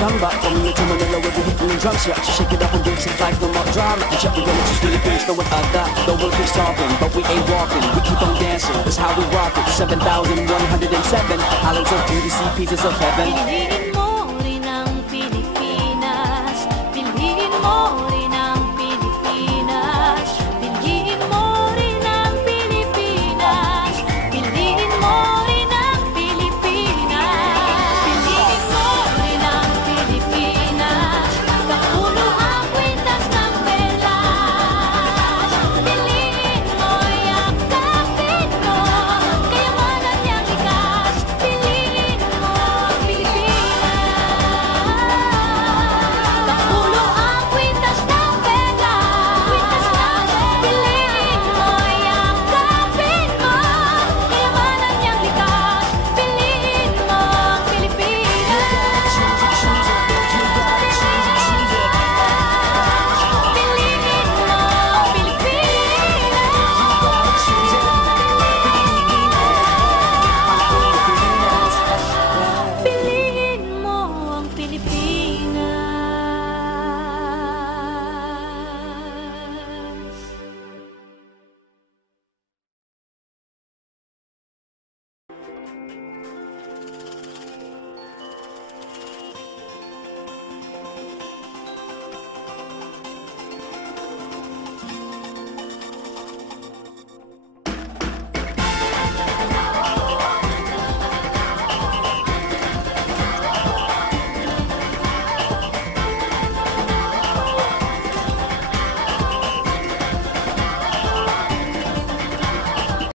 samba. Coming into Manila with the heat and the drums, yeah. So shake it up and bring some flags, no more drama. And check, we're gonna just really finish the what I got. Though we'll keep stopping, but we ain't walking. We keep on dancing, that's how we rock it. 7,107 islands of beauty, see pieces of heaven.